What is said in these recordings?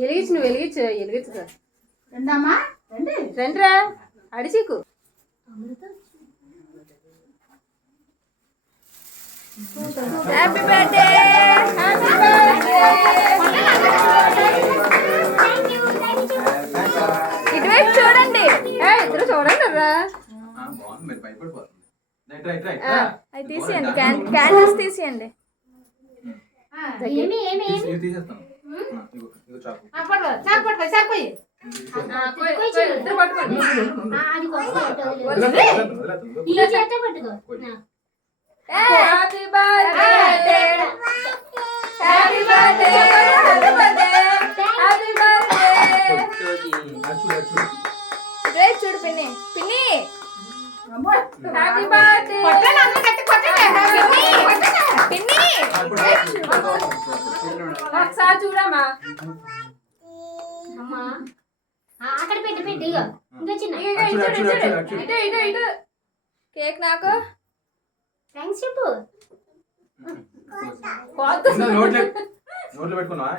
వెలిగించు నువ్వు వెలిగించు రెండమ్మా రండిరా అడిచికు హ్యాపీ బర్త్డే హ్యాపీ బర్త్డే ఇటువైపు చూడండి ఇద్దరు చూడండి రా అది తీసేయండి క్యాండిల్స్ తీసేయండి happy birthday happy birthday happy birthday happy birthday చూడు పిన్ని పిన్ని హ్యాపీ బర్త్డే పిన్ని ఒకసారి చూడమ్మా అక్కడ పెట్టి పెట్టి ఇంకా చిన్న ఇటు కేక్ నాకు థ్యాంక్స్ చెప్పు నోట్లో పెట్టుకున్నావా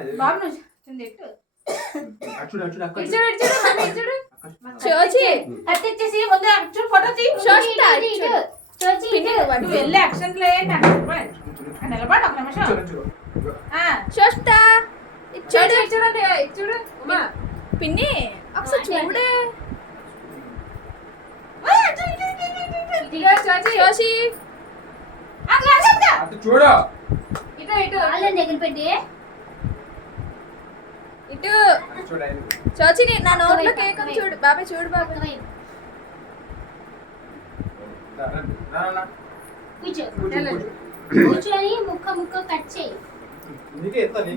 చోచి అట్టేసి ముందు అచ్చు ఫోటో తీ షోష్ట చోచి నువ్వు వెళ్ళి యాక్షన్ ప్లే నిలబడి ఒక నిమిషం షోష్ట చూడు పిన్ని ఒకసారి చూడే చోచి చూడు ఇటు వాళ్ళని దగ్గర పెట్టి ఇటు చోచి నా నోట్లో కేక్ ఉంది చూడు బాబాయ్ చూడు బాబాయ్ కూర్చొని ముక్క ముక్క కట్ చేయి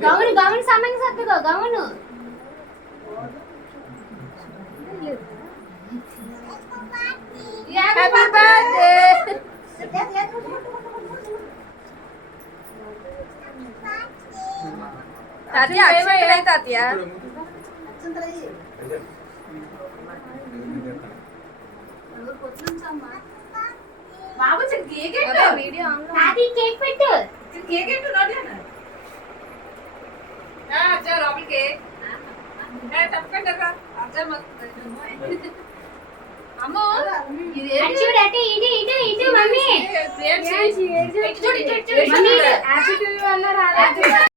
గౌను సామాన్య సర్దుకో గౌను హ్యాపీ బర్త్డే తాత్య అక్షంతలై తాత్య బాబు చిన్న కేక్ వీడియో అది కేక్ పెట్టు కేక్ ఏంటో నోట్లేనా లోపలికి తప్పకుండా అమ్మో చూడు అటు ఇటు ఇటు ఇటు మమ్మీ హ్యాపీ టు యు అన్నారు